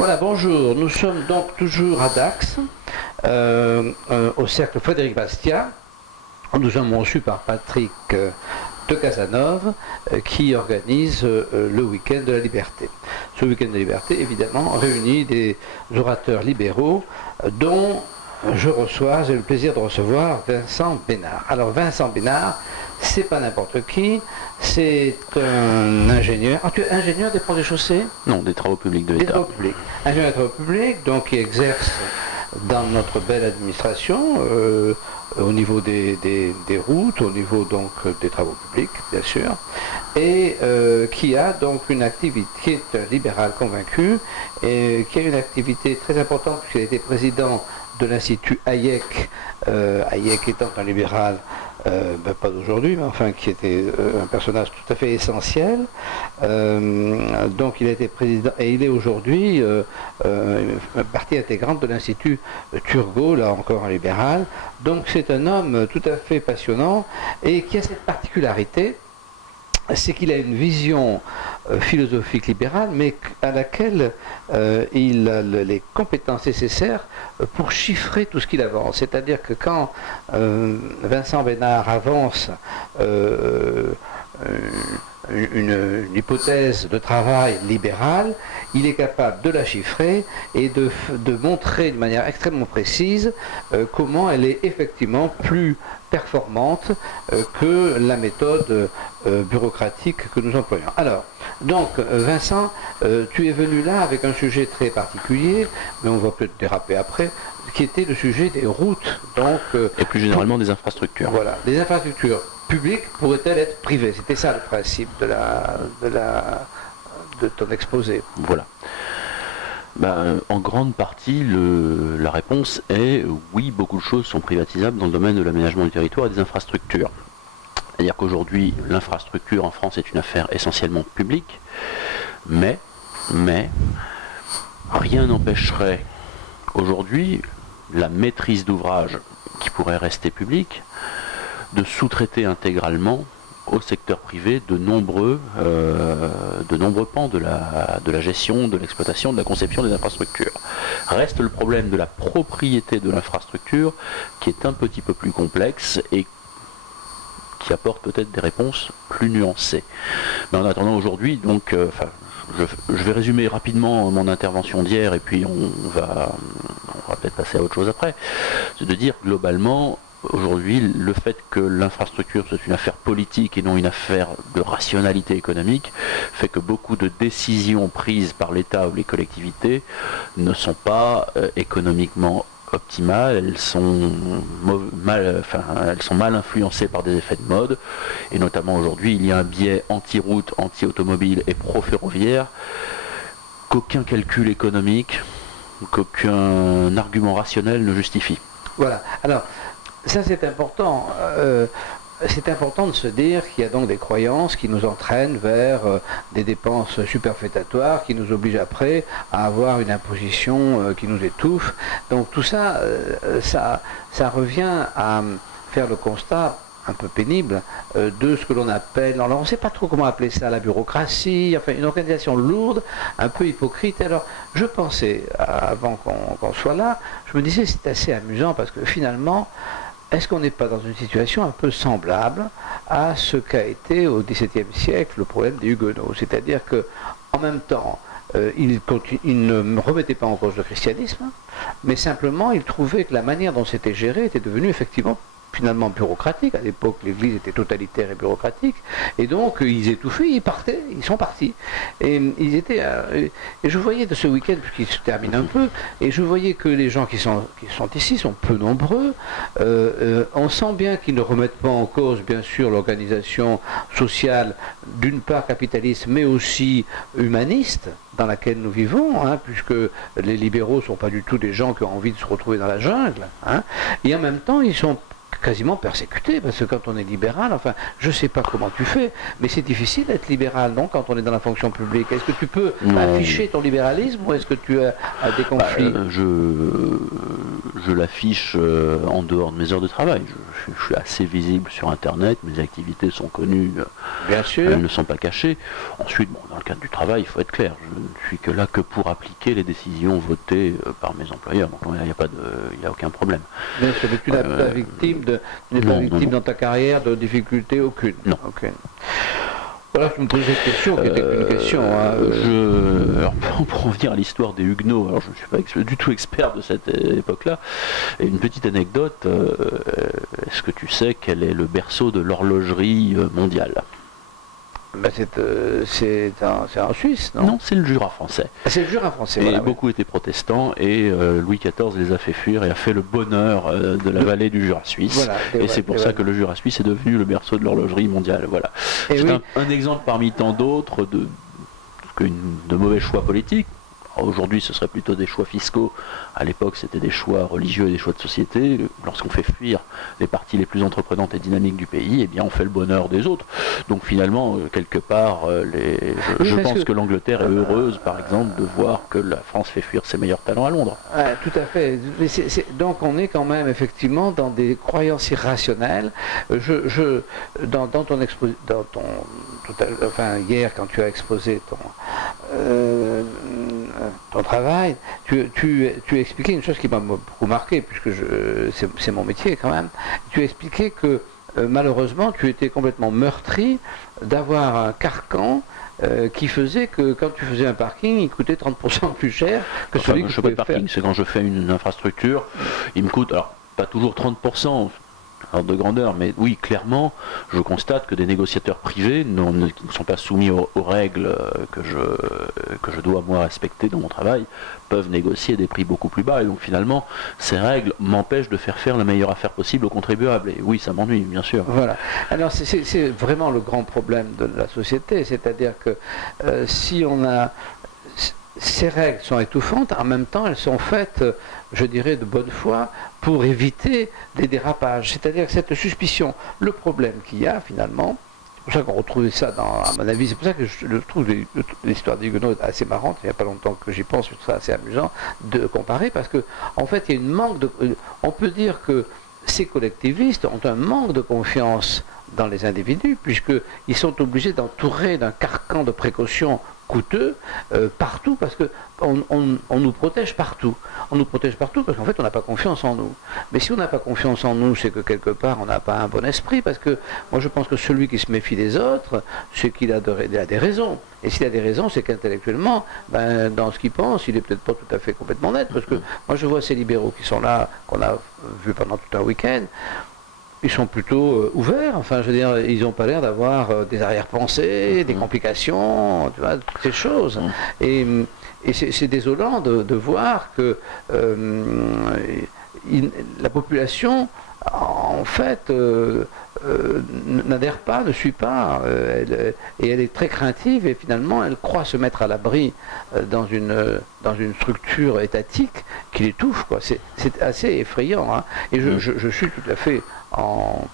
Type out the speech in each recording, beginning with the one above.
Voilà, bonjour. Nous sommes donc toujours à Dax, au cercle Frédéric Bastiat. Nous sommes reçus par Patrick de Casanova qui organise le week-end de la liberté. Ce week-end de la liberté, évidemment, réunit des orateurs libéraux dont j'ai le plaisir de recevoir Vincent Bénard. Alors Vincent Bénard, c'est pas n'importe qui, c'est un ingénieur. Ah, tu es ingénieur des projets chaussées? Non, des travaux publics de l'État. Des travaux publics. Ingénieur des travaux publics, donc qui exerce dans notre belle administration, au niveau des routes, au niveau donc des travaux publics, bien sûr, et qui a donc une activité, qui est un libéral convaincu, et qui a une activité très importante, puisqu'il a été président de l'Institut Hayek, Hayek étant un libéral, pas d'aujourd'hui, mais enfin qui était un personnage tout à fait essentiel. Donc il a été président, et il est aujourd'hui partie intégrante de l'Institut Turgot, là encore un libéral. Donc c'est un homme tout à fait passionnant, et qui a cette particularité, c'est qu'il a une vision philosophique libérale, mais à laquelle il a les compétences nécessaires pour chiffrer tout ce qu'il avance. C'est-à-dire que quand Vincent Bénard avance une hypothèse de travail libérale, il est capable de la chiffrer et de montrer de manière extrêmement précise comment elle est effectivement plus performante que la méthode bureaucratique que nous employons. Alors, donc Vincent, tu es venu là avec un sujet très particulier, mais on va peut-être déraper après, qui était le sujet des routes. Donc, et plus généralement des infrastructures. Voilà, les infrastructures publiques pourraient-elles être privées? C'était ça le principe de ton exposé. Voilà. En grande partie, la réponse est oui, beaucoup de choses sont privatisables dans le domaine de l'aménagement du territoire et des infrastructures. C'est-à-dire qu'aujourd'hui, l'infrastructure en France est une affaire essentiellement publique, mais rien n'empêcherait aujourd'hui la maîtrise d'ouvrage qui pourrait rester publique de sous-traiter intégralement au secteur privé de nombreux pans de la gestion, de l'exploitation, de la conception des infrastructures. Reste le problème de la propriété de l'infrastructure qui est un petit peu plus complexe et qui apporte peut-être des réponses plus nuancées. Mais en attendant aujourd'hui, donc, je vais résumer rapidement mon intervention d'hier et puis on va peut-être passer à autre chose après. C'est de dire globalement, aujourd'hui, le fait que l'infrastructure soit une affaire politique et non une affaire de rationalité économique fait que beaucoup de décisions prises par l'État ou les collectivités ne sont pas économiquement optimales, elles sont mal influencées par des effets de mode, et notamment aujourd'hui il y a un biais anti-route, anti-automobile et pro-ferroviaire qu'aucun calcul économique, qu'aucun argument rationnel ne justifie. Voilà, alors ça c'est important. C'est important de se dire qu'il y a donc des croyances qui nous entraînent vers des dépenses superfétatoires, qui nous obligent après à avoir une imposition qui nous étouffe. Donc tout ça, ça revient à faire le constat un peu pénible de ce que l'on appelle, alors on ne sait pas trop comment appeler ça, la bureaucratie, enfin une organisation lourde, un peu hypocrite. Alors je pensais, avant qu'on soit là, je me disais c'est assez amusant parce que finalement, est-ce qu'on n'est pas dans une situation un peu semblable à ce qu'a été au XVIIe siècle le problème des Huguenots? C'est-à-dire qu'en même temps, ils ne remettaient pas en cause le christianisme, mais simplement ils trouvaient que la manière dont c'était géré était devenue effectivement finalement bureaucratique. À l'époque, l'Église était totalitaire et bureaucratique, et donc ils étouffaient, ils partaient, ils sont partis. Et ils étaient, et je voyais de ce week-end, puisqu'il se termine un peu, et je voyais que les gens qui sont ici sont peu nombreux. On sent bien qu'ils ne remettent pas en cause, bien sûr, l'organisation sociale, d'une part capitaliste, mais aussi humaniste, dans laquelle nous vivons, puisque les libéraux ne sont pas du tout des gens qui ont envie de se retrouver dans la jungle, et en même temps, ils sont quasiment persécuté, parce que quand on est libéral, enfin, je ne sais pas comment tu fais, mais c'est difficile d'être libéral, non, quand on est dans la fonction publique. Est-ce que tu peux afficher ton libéralisme ou est-ce que tu as des conflits? je l'affiche en dehors de mes heures de travail. Je suis assez visible sur Internet, mes activités sont connues, Bien sûr. elles ne sont pas cachées. Ensuite, bon, dans le cadre du travail, il faut être clair, je ne suis que là que pour appliquer les décisions votées par mes employeurs, donc il n'y a aucun problème. Bien sûr, mais tu n'es pas victime, non. dans ta carrière de difficultés aucune. Non. Aucune. Voilà, je me posais cette question qui était une question. Alors, pour en venir à l'histoire des Huguenots, alors je ne suis pas du tout expert de cette époque-là. Et une petite anecdote, est-ce que tu sais quel est le berceau de l'horlogerie mondiale? Ben c'est en Suisse, non? Non, c'est le Jura français. C'est le Jura français, Et voilà. beaucoup étaient protestants, et Louis XIV les a fait fuir et a fait le bonheur de la vallée du Jura suisse. Voilà, et c'est pour ça que le Jura suisse est devenu le berceau de l'horlogerie mondiale. Voilà. Et C'est oui. un exemple parmi tant d'autres de mauvais choix politiques. Aujourd'hui, ce serait plutôt des choix fiscaux. À l'époque, c'était des choix religieux et des choix de société. Lorsqu'on fait fuir les parties les plus entreprenantes et dynamiques du pays, eh bien, on fait le bonheur des autres. Donc finalement, quelque part, je pense que l'Angleterre est heureuse, par exemple, de voir que la France fait fuir ses meilleurs talents à Londres. Ouais, tout à fait. Mais donc on est quand même effectivement dans des croyances irrationnelles. Dans ton exposé, hier quand tu as exposé ton travail, tu as expliqué une chose qui m'a beaucoup marqué, puisque c'est mon métier quand même. Tu as expliqué que malheureusement tu étais complètement meurtri d'avoir un carcan qui faisait que quand tu faisais un parking, il coûtait 30% plus cher que celui que je tu fais pas pouvais de parking, c'est quand je fais une infrastructure, il me coûte, alors pas toujours 30%, de grandeur, mais oui, clairement, je constate que des négociateurs privés ne sont pas soumis aux règles que je dois moi respecter dans mon travail, peuvent négocier des prix beaucoup plus bas, et donc finalement, ces règles m'empêchent de faire la meilleure affaire possible aux contribuables, et oui, ça m'ennuie, bien sûr. Voilà. Alors c'est vraiment le grand problème de la société, c'est-à-dire que si on a... Ces règles sont étouffantes, en même temps elles sont faites, je dirais, de bonne foi pour éviter des dérapages. C'est-à-dire que cette suspicion, le problème qu'il y a finalement, c'est pour ça qu'on retrouvait ça à mon avis, c'est pour ça que je trouve l'histoire des Huguenots assez marrante, il n'y a pas longtemps que j'y pense, je trouve ça assez amusant de comparer, parce que en fait il y a une manque de... On peut dire que ces collectivistes ont un manque de confiance dans les individus, puisqu'ils sont obligés d'entourer d'un carcan de précaution coûteux partout, parce qu'on nous protège partout. On nous protège partout parce qu'en fait on n'a pas confiance en nous. Mais si on n'a pas confiance en nous, c'est que quelque part on n'a pas un bon esprit, parce que moi je pense que celui qui se méfie des autres, c'est qu'il a des raisons. Et s'il a des raisons, c'est qu'intellectuellement, dans ce qu'il pense, il n'est peut-être pas tout à fait complètement net, parce que moi je vois ces libéraux qui sont là, qu'on a vus pendant tout un week-end, ils sont plutôt ouverts, enfin je veux dire, ils n'ont pas l'air d'avoir des arrière-pensées, des complications, tu vois, toutes ces choses. Et c'est désolant de voir que la population, en fait, n'adhère pas, ne suit pas, et elle est très craintive, et finalement elle croit se mettre à l'abri dans une structure étatique qui l'étouffe, quoi. C'est assez effrayant, hein. Et je suis tout à fait en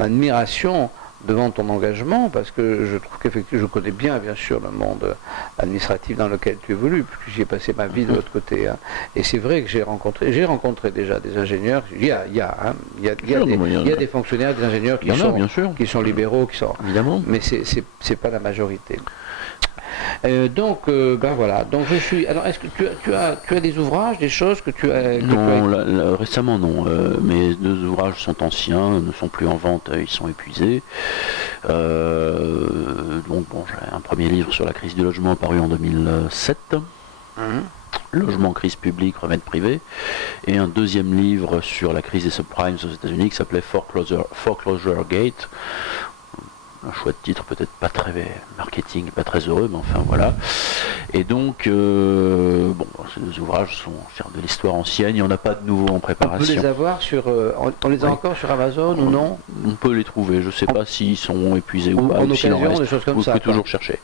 admiration devant ton engagement, parce que je trouve qu'effectivement, je connais bien sûr le monde administratif dans lequel tu évolues, puisque j'y ai passé ma vie de l'autre côté, hein. Et c'est vrai que j'ai rencontré déjà des ingénieurs, il y a des fonctionnaires, des ingénieurs qui sont libéraux, évidemment, mais c'est pas la majorité. Donc, voilà. Donc je suis. Alors, est-ce que tu as des ouvrages, des choses que tu as... Non, récemment non. Mes deux ouvrages sont anciens, ne sont plus en vente, ils sont épuisés. Donc bon, j'ai un premier livre sur la crise du logement paru en 2007. Logement, crise publique, remède privé, et un deuxième livre sur la crise des subprimes aux États-Unis qui s'appelait Foreclosure Gate. Un chouette titre, peut-être pas très marketing, pas très heureux, mais enfin voilà. Et donc, bon, ces deux ouvrages sont de l'histoire ancienne, il n'y en a pas de nouveau en préparation. On peut les avoir sur... on les a encore sur Amazon ou non? On peut les trouver, je ne sais pas s'ils sont épuisés ou pas. En occasion, des choses comme ça. Vous pouvez toujours chercher.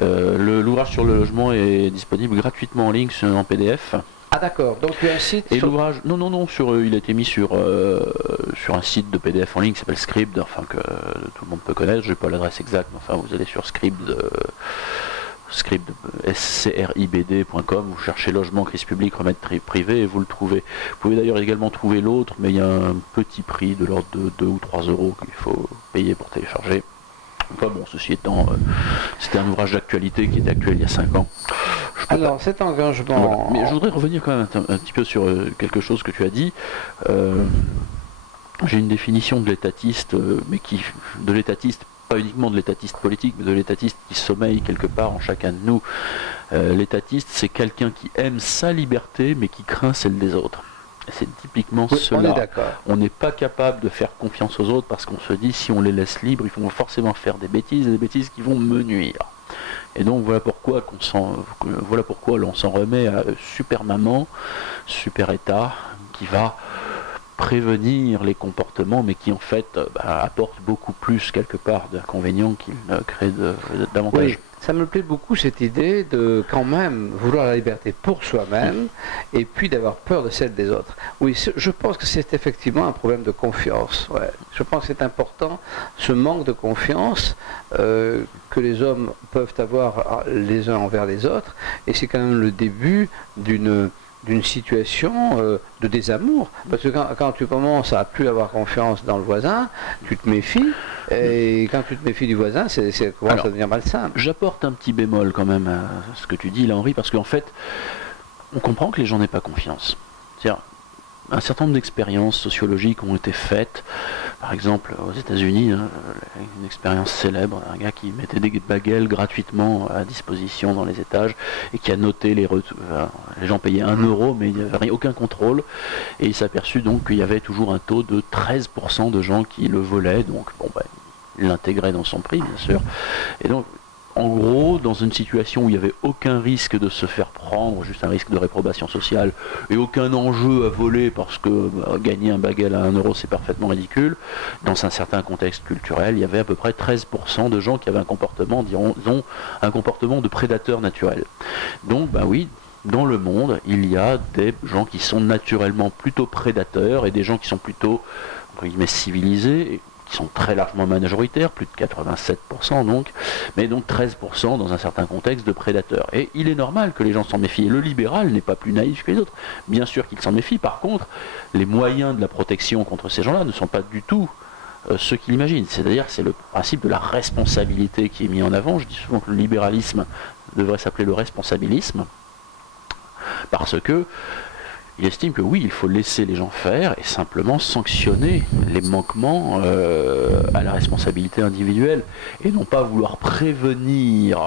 L'ouvrage sur le logement est disponible gratuitement en ligne en PDF. Ah d'accord, donc tu as un site... Et l'ouvrage, non, il a été mis sur un site de PDF en ligne qui s'appelle Scribd, enfin que tout le monde peut connaître, je n'ai pas l'adresse exacte, mais enfin vous allez sur Scribd, script, scribd.com, vous cherchez logement, crise publique, remède privé et vous le trouvez. Vous pouvez d'ailleurs également trouver l'autre, mais il y a un petit prix de l'ordre de 2 ou 3 euros qu'il faut payer pour télécharger. Enfin bon, ceci étant, c'était un ouvrage d'actualité qui était actuel il y a 5 ans. Alors cet engagement... Voilà. Mais je voudrais revenir quand même un petit peu sur quelque chose que tu as dit. J'ai une définition de l'étatiste, de l'étatiste, pas uniquement de l'étatiste politique, mais de l'étatiste qui sommeille quelque part en chacun de nous. L'étatiste, c'est quelqu'un qui aime sa liberté, mais qui craint celle des autres. C'est typiquement cela. On n'est pas capable de faire confiance aux autres parce qu'on se dit si on les laisse libres, ils vont forcément faire des bêtises qui vont me nuire. Et donc voilà pourquoi l'on s'en remet à super maman, super état, qui va prévenir les comportements, mais qui en fait apporte beaucoup plus quelque part d'inconvénients qu'il crée d'avantages. Oui, ça me plaît beaucoup cette idée de quand même vouloir la liberté pour soi-même et puis d'avoir peur de celle des autres. Oui, je pense que c'est effectivement un problème de confiance. Ouais. Je pense que c'est important, ce manque de confiance que les hommes peuvent avoir les uns envers les autres, et c'est quand même le début d'une situation de désamour. Parce que quand tu commences à plus avoir confiance dans le voisin, tu te méfies, et quand tu te méfies du voisin, ça commence à devenir malsain. J'apporte un petit bémol quand même à ce que tu dis là, Henri, parce qu'en fait, on comprend que les gens n'aient pas confiance. C'est-à-dire, un certain nombre d'expériences sociologiques ont été faites. Par exemple, aux États-Unis, une expérience célèbre, un gars qui mettait des baguettes gratuitement à disposition dans les étages et qui a noté les gens payaient 1 euro, mais il n'y avait aucun contrôle. Et il s'est aperçu donc qu'il y avait toujours un taux de 13% de gens qui le volaient. Donc, il l'intégrait dans son prix, bien sûr. Et donc, en gros, dans une situation où il n'y avait aucun risque de se faire prendre, juste un risque de réprobation sociale, et aucun enjeu à voler parce que gagner un bagel à 1 euro c'est parfaitement ridicule, dans un certain contexte culturel, il y avait à peu près 13% de gens qui avaient un comportement, disons, un comportement de prédateur naturel. Donc, oui, dans le monde, il y a des gens qui sont naturellement plutôt prédateurs et des gens qui sont plutôt, entre guillemets, civilisés, qui sont très largement majoritaires, plus de 87% donc, mais donc 13% dans un certain contexte de prédateurs. Et il est normal que les gens s'en méfient. Et le libéral n'est pas plus naïf que les autres. Bien sûr qu'il s'en méfie. Par contre, les moyens de la protection contre ces gens-là ne sont pas du tout ceux qu'il imagine. C'est-à-dire, c'est le principe de la responsabilité qui est mis en avant. Je dis souvent que le libéralisme devrait s'appeler le responsabilisme, parce que il estime que oui, il faut laisser les gens faire et simplement sanctionner les manquements à la responsabilité individuelle et non pas vouloir prévenir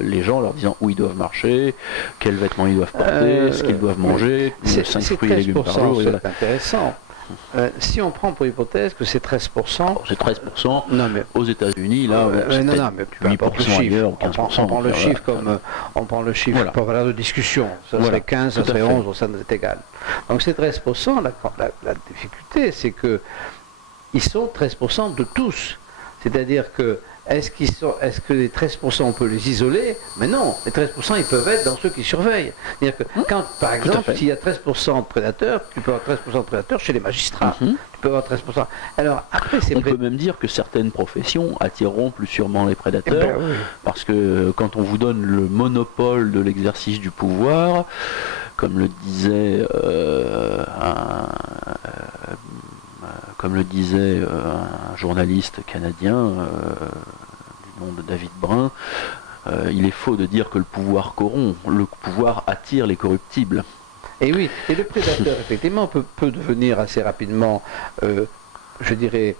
les gens en leur disant où ils doivent marcher, quels vêtements ils doivent porter, ce qu'ils doivent manger, 5 fruits et légumes par jour. C'est intéressant. Si on prend pour hypothèse que c'est 13%... C'est 13% aux États-Unis, là, mais tu peux importe le chiffre. Ailleurs, 15%, on prend le chiffre comme on prend le chiffre pour valeur de discussion. Ça serait 15, ça serait 11, ça c'est égal. Donc ces 13%, la difficulté, c'est que ils sont 13% de tous. C'est-à-dire que est-ce que les 13% on peut les isoler? Mais non, les 13% ils peuvent être dans ceux qui surveillent. C'est-à-dire que quand, par exemple, s'il y a 13% de prédateurs, tu peux avoir 13% de prédateurs chez les magistrats. Tu peux avoir 13%. Alors après, on peut même dire que certaines professions attireront plus sûrement les prédateurs, parce que quand on vous donne le monopole de l'exercice du pouvoir, comme le disait un journaliste canadien du nom de David Brun, il est faux de dire que le pouvoir corrompt, le pouvoir attire les corruptibles. Et oui, et le prédateur, effectivement, peut devenir assez rapidement, je dirais,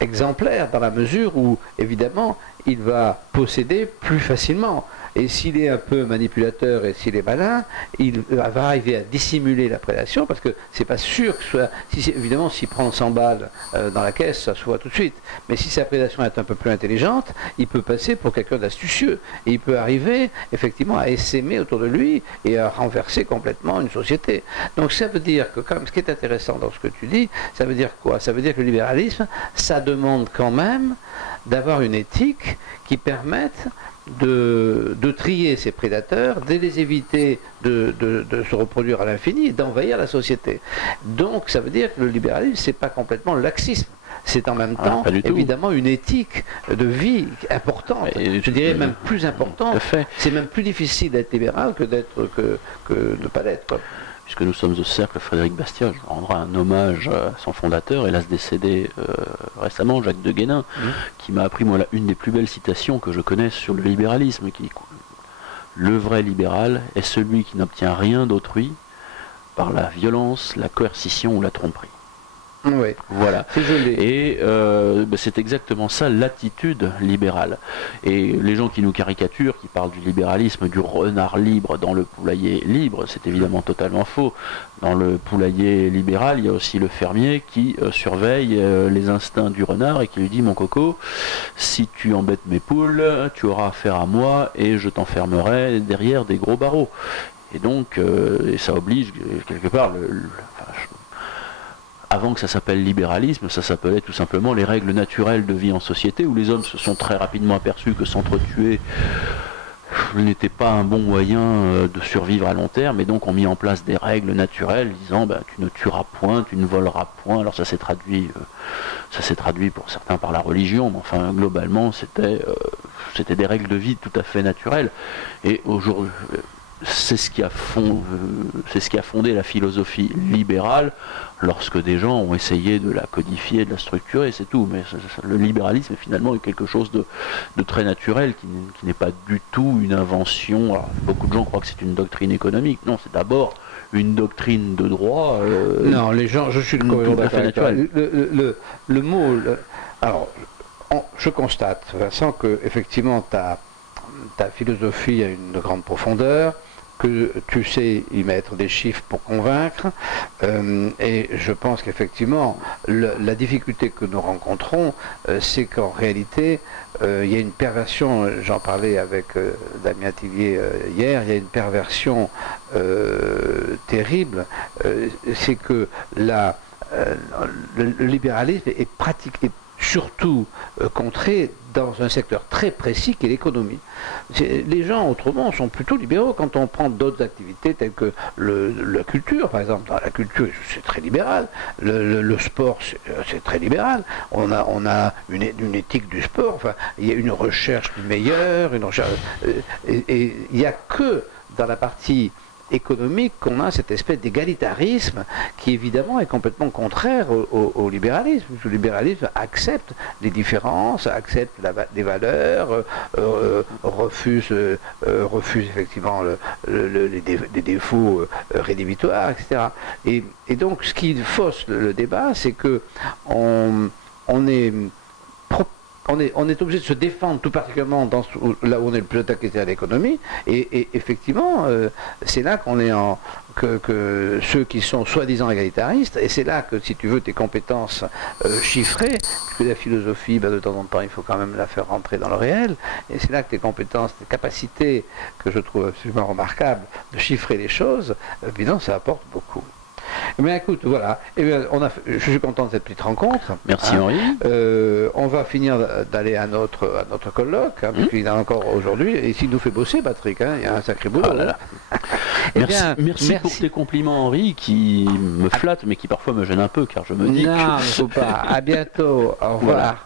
exemplaire dans la mesure où, évidemment, il va posséder plus facilement. Et s'il est un peu manipulateur et s'il est malin, il va arriver à dissimuler la prédation, parce que c'est pas sûr que ce soit... évidemment, s'il prend 100 balles dans la caisse, ça se voit tout de suite. Mais si sa prédation est un peu plus intelligente, il peut passer pour quelqu'un d'astucieux. Et il peut arriver, effectivement, à essaimer autour de lui et à renverser complètement une société. Donc ça veut dire que, ce qui est intéressant dans ce que tu dis, ça veut dire quoi? Ça veut dire que le libéralisme, ça demande quand même d'avoir une éthique qui permette de trier ces prédateurs, de les éviter de se reproduire à l'infini et d'envahir la société. Donc ça veut dire que le libéralisme, c'est pas complètement laxisme. c'est en même temps évidemment une éthique de vie importante, et je dirais même plus importante. C'est même plus difficile d'être libéral que de ne pas l'être. Puisque nous sommes au cercle, Frédéric Bastiat, je rendrai un hommage à son fondateur, hélas décédé récemment, Jacques de Guénin, qui m'a appris, moi, une des plus belles citations que je connaisse sur le libéralisme, qui dit « Le vrai libéral est celui qui n'obtient rien d'autrui par la violence, la coercition ou la tromperie. » Oui, voilà. Et c'est exactement ça l'attitude libérale. Et les gens qui nous caricaturent, qui parlent du libéralisme, du renard libre dans le poulailler libre, c'est évidemment totalement faux. Dans le poulailler libéral, il y a aussi le fermier qui surveille les instincts du renard et qui lui dit « Mon coco, si tu embêtes mes poules, tu auras affaire à moi et je t'enfermerai derrière des gros barreaux. » Et donc, et ça oblige quelque part avant que ça s'appelle libéralisme, ça s'appelait tout simplement les règles naturelles de vie en société, où les hommes se sont très rapidement aperçus que s'entretuer n'était pas un bon moyen de survivre à long terme, et donc ont mis en place des règles naturelles disant tu ne tueras point, tu ne voleras point. Alors ça s'est traduit pour certains par la religion, mais enfin globalement c'était des règles de vie tout à fait naturelles. Et aujourd'hui, c'est ce qui a fondé la philosophie libérale lorsque des gens ont essayé de la codifier, de la structurer, c'est tout. Mais le libéralisme finalement est quelque chose de très naturel, qui n'est pas du tout une invention. Alors, beaucoup de gens croient que c'est une doctrine économique. Non, c'est d'abord une doctrine de droit. Non, les gens, je suis tout à fait naturel. Le mot... alors, je constate, Vincent, que effectivement ta philosophie a une grande profondeur, que tu sais y mettre des chiffres pour convaincre, et je pense qu'effectivement la difficulté que nous rencontrons, c'est qu'en réalité il y a une perversion, j'en parlais avec Damien Tillier hier, il y a une perversion terrible, c'est que le libéralisme est pratiqué surtout contré dans un secteur très précis qui est l'économie. Les gens autrement sont plutôt libéraux quand on prend d'autres activités telles que la culture, par exemple. Dans la culture, c'est très libéral. Le sport, c'est très libéral. On a une éthique du sport. Enfin, il y a une recherche du meilleur, et il n'y a que dans la partie économique qu'on a cette espèce d'égalitarisme qui évidemment est complètement contraire au libéralisme. Le libéralisme accepte les différences, accepte des valeurs, refuse effectivement les défauts rédhibitoires, etc. Et donc ce qui fausse le débat, c'est que on est obligé de se défendre tout particulièrement là où on est le plus attaqué, c'est à l'économie, et effectivement c'est là qu'on est que ceux qui sont soi-disant égalitaristes, et c'est là que si tu veux tes compétences chiffrées, puisque la philosophie de temps en temps il faut quand même la faire rentrer dans le réel, et c'est là que tes compétences, tes capacités que je trouve absolument remarquables de chiffrer les choses, évidemment ça apporte beaucoup. Mais écoute, voilà, je suis content de cette petite rencontre. Merci Henri. On va finir d'aller à notre colloque, puisqu'il y en a encore aujourd'hui, et s'il nous fait bosser, Patrick, il y a un sacré boulot. Oh là là. Merci pour tes compliments Henri, qui me flattent, mais qui parfois me gênent un peu, car je me dis non, il ne faut pas. À bientôt, au revoir. Voilà.